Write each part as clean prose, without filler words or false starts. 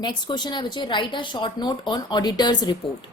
Next question है बच्चे, right a short note on auditors report.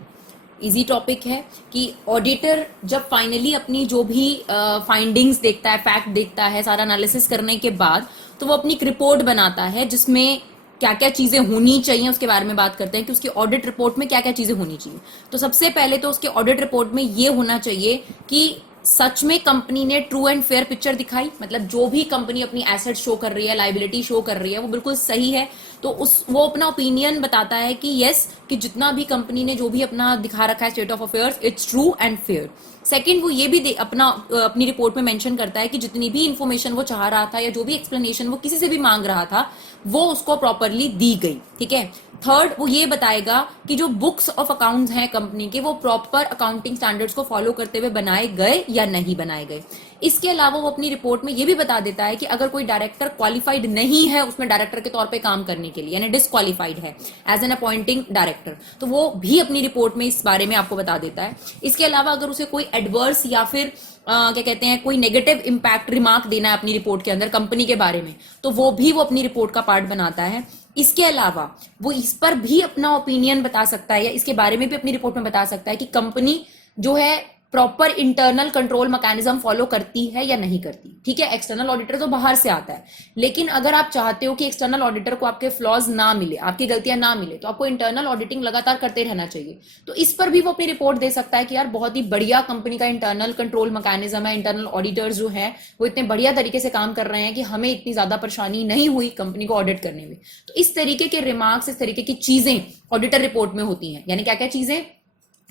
Easy topic है कि ऑडिटर जब फाइनली अपनी जो भी फाइंडिंग्स देखता है, फैक्ट देखता है, सारा एनालिसिस करने के बाद तो वो अपनी एक रिपोर्ट बनाता है जिसमें क्या क्या चीजें होनी चाहिए उसके बारे में बात करते हैं कि उसकी ऑडिट रिपोर्ट में क्या क्या चीजें होनी चाहिए। तो सबसे पहले तो उसके ऑडिट रिपोर्ट में ये होना चाहिए कि सच में कंपनी ने ट्रू एंड फेयर पिक्चर दिखाई, मतलब जो भी कंपनी अपनी एसेट शो कर रही है, लाइबिलिटी शो कर रही है, वो बिल्कुल सही है। तो वो अपना ओपिनियन बताता है कि यस, कि जितना भी कंपनी ने जो भी अपना दिखा रखा है state of affairs, it's true and fair. Second, वो ये भी अपनी रिपोर्ट में मेंशन करता है कि जितनी भी इंफॉर्मेशन वो चाह रहा था या जो भी एक्सप्लेनेशन वो किसी से भी मांग रहा था वो उसको प्रॉपरली दी गई। ठीक है। थर्ड, वो ये बताएगा कि जो बुक्स ऑफ अकाउंट्स हैं कंपनी के, वो प्रॉपर अकाउंटिंग स्टैंडर्ड्स को फॉलो करते हुए बनाए गए या नहीं बनाए गए। इसके अलावा वो अपनी रिपोर्ट में ये भी बता देता है कि अगर कोई डायरेक्टर क्वालिफाइड नहीं है उसमें डायरेक्टर के तौर पे काम करने के लिए, यानी डिसक्वालिफाइड है एज एन अपॉइंटिंग डायरेक्टर, तो वो भी अपनी रिपोर्ट में इस बारे में आपको बता देता है। इसके अलावा अगर उसे कोई एडवर्स या फिर क्या कहते हैं, कोई नेगेटिव इंपैक्ट रिमार्क देना है अपनी रिपोर्ट के अंदर कंपनी के बारे में, तो वो भी वो अपनी रिपोर्ट का पार्ट बनाता है। इसके अलावा वो इस पर भी अपना ओपिनियन बता सकता है या इसके बारे में भी अपनी रिपोर्ट में बता सकता है कि कंपनी जो है proper internal control mechanism follow करती है या नहीं करती। ठीक है, एक्सटर्नल ऑडिटर तो बाहर से आता है, लेकिन अगर आप चाहते हो कि एक्सटर्नल ऑडिटर को आपके फ्लॉज ना मिले, आपकी गलतियां ना मिले, तो आपको इंटरनल ऑडिटिंग लगातार करते रहना चाहिए। तो इस पर भी वो अपनी रिपोर्ट दे सकता है कि यार बहुत ही बढ़िया कंपनी का इंटरनल कंट्रोल मैकेनिज्म है, इंटरनल ऑडिटर्स जो है वो इतने बढ़िया तरीके से काम कर रहे हैं कि हमें इतनी ज्यादा परेशानी नहीं हुई कंपनी को ऑडिट करने में। तो इस तरीके के रिमार्क्स, इस तरीके की चीजें ऑडिटर रिपोर्ट में होती हैं। यानी क्या क्या चीजें,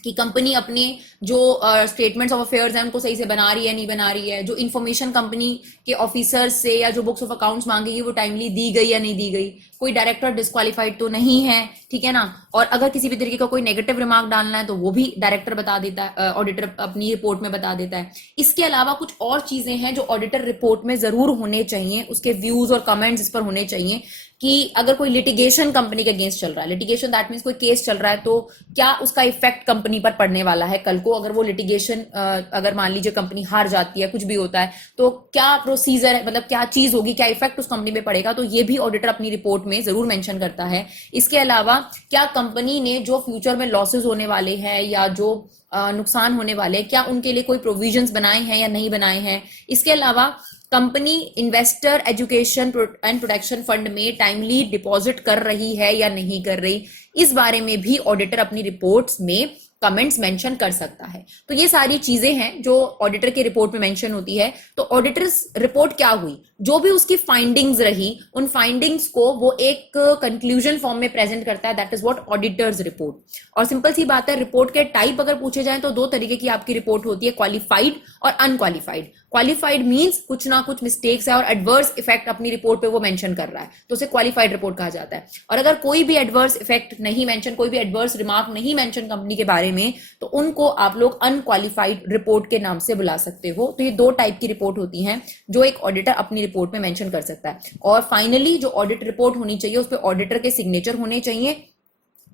कि कंपनी अपने जो स्टेटमेंट्स ऑफ अफेयर्स हैं उनको सही से बना रही है नहीं बना रही है, जो इन्फॉर्मेशन कंपनी के ऑफिसर्स से या जो बुक्स ऑफ अकाउंट्स मांगेगी वो टाइमली दी गई या नहीं दी गई, कोई डायरेक्टर डिस्क्वालिफाइड तो नहीं है, ठीक है ना। और अगर किसी भी तरीके का कोई नेगेटिव रिमार्क डालना है तो वो भी डायरेक्टर बता देता है, ऑडिटर अपनी रिपोर्ट में बता देता है। इसके अलावा कुछ और चीजें हैं जो ऑडिटर रिपोर्ट में जरूर होने चाहिए, उसके व्यूज और कमेंट्स इस पर होने चाहिए कि अगर कोई लिटिगेशन कंपनी के अगेंस्ट चल रहा है, लिटिगेशन दैट मीन्स कोई केस चल रहा है, तो क्या उसका इफेक्ट कंपनी पर पड़ने वाला है कल को। अगर वो लिटिगेशन अगर मान लीजिए कंपनी हार जाती है, कुछ भी होता है, तो क्या प्रोसीजर है, मतलब क्या चीज होगी, क्या इफेक्ट उस कंपनी पे पड़ेगा, तो ये भी ऑडिटर अपनी रिपोर्ट में जरूर मेंशन करता है। इसके अलावा क्या कंपनी ने जो फ्यूचर में लॉसेस होने वाले हैं या जो नुकसान होने वाले हैं, क्या उनके लिए कोई प्रोविजंस बनाए हैं या नहीं बनाए हैं। इसके अलावा company investor education and protection fund में टाइमली डिपॉजिट कर रही है या नहीं कर रही, इस बारे में भी ऑडिटर अपनी रिपोर्ट्स में कमेंट्स मेंशन कर सकता है। तो ये सारी चीजें हैं जो ऑडिटर की रिपोर्ट में मेंशन होती है। तो ऑडिटर्स रिपोर्ट क्या हुई, जो भी उसकी फाइंडिंग्स रही, उन फाइंडिंग्स को वो एक कंक्लूजन फॉर्म में प्रेजेंट करता है, that is what auditors report. और सिंपल सी बात है, रिपोर्ट के टाइप अगर पूछे जाए तो दो तरीके की आपकी रिपोर्ट होती है, क्वालिफाइड और अनक्वालिफाइड। क्वालिफाइड मींस कुछ ना कुछ मिस्टेक्स है और एडवर्स इफेक्ट अपनी रिपोर्ट पे वो मेंशन कर रहा है, तो उसे क्वालिफाइड रिपोर्ट कहा जाता है। और अगर कोई भी एडवर्स इफेक्ट नहीं मेंशन, कोई भी एडवर्स रिमार्क नहीं मेंशन कंपनी के बारे में, तो उनको आप लोग अनक्वालिफाइड रिपोर्ट के नाम से बुला सकते हो। तो ये दो टाइप की रिपोर्ट होती हैं जो एक ऑडिटर अपनी रिपोर्ट में मेंशन कर सकता है। और फाइनली जो ऑडिट रिपोर्ट होनी चाहिए उस पर ऑडिटर के सिग्नेचर होने चाहिए।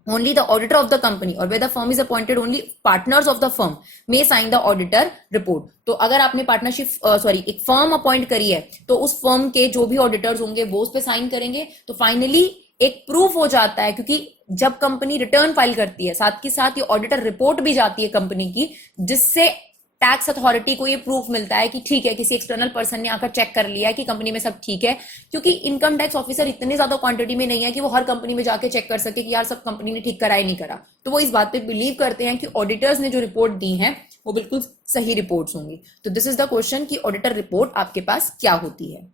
Only the auditor of the company or where the firm is appointed, only partners of the firm may sign the auditor report. तो अगर आपने पार्टनरशिप एक फर्म अपॉइंट करी है तो उस फर्म के जो भी ऑडिटर्स होंगे वो उस पर साइन करेंगे। तो फाइनली एक प्रूफ हो जाता है, क्योंकि जब कंपनी रिटर्न फाइल करती है साथ के साथ ये ऑडिटर रिपोर्ट भी जाती है कंपनी की, जिससे टैक्स अथॉरिटी को ये प्रूफ मिलता है कि ठीक है, किसी एक्सटर्नल पर्सन ने आकर चेक कर लिया है कि कंपनी में सब ठीक है। क्योंकि इनकम टैक्स ऑफिसर इतनी ज्यादा क्वांटिटी में नहीं है कि वो हर कंपनी में जाके चेक कर सके कि यार सब कंपनी ने ठीक करा है नहीं करा। तो वो इस बात पे बिलीव करते हैं कि ऑडिटर्स ने जो रिपोर्ट दी है वो बिल्कुल सही रिपोर्ट्स होंगी। तो दिस इज द क्वेश्चन कि ऑडिटर रिपोर्ट आपके पास क्या होती है।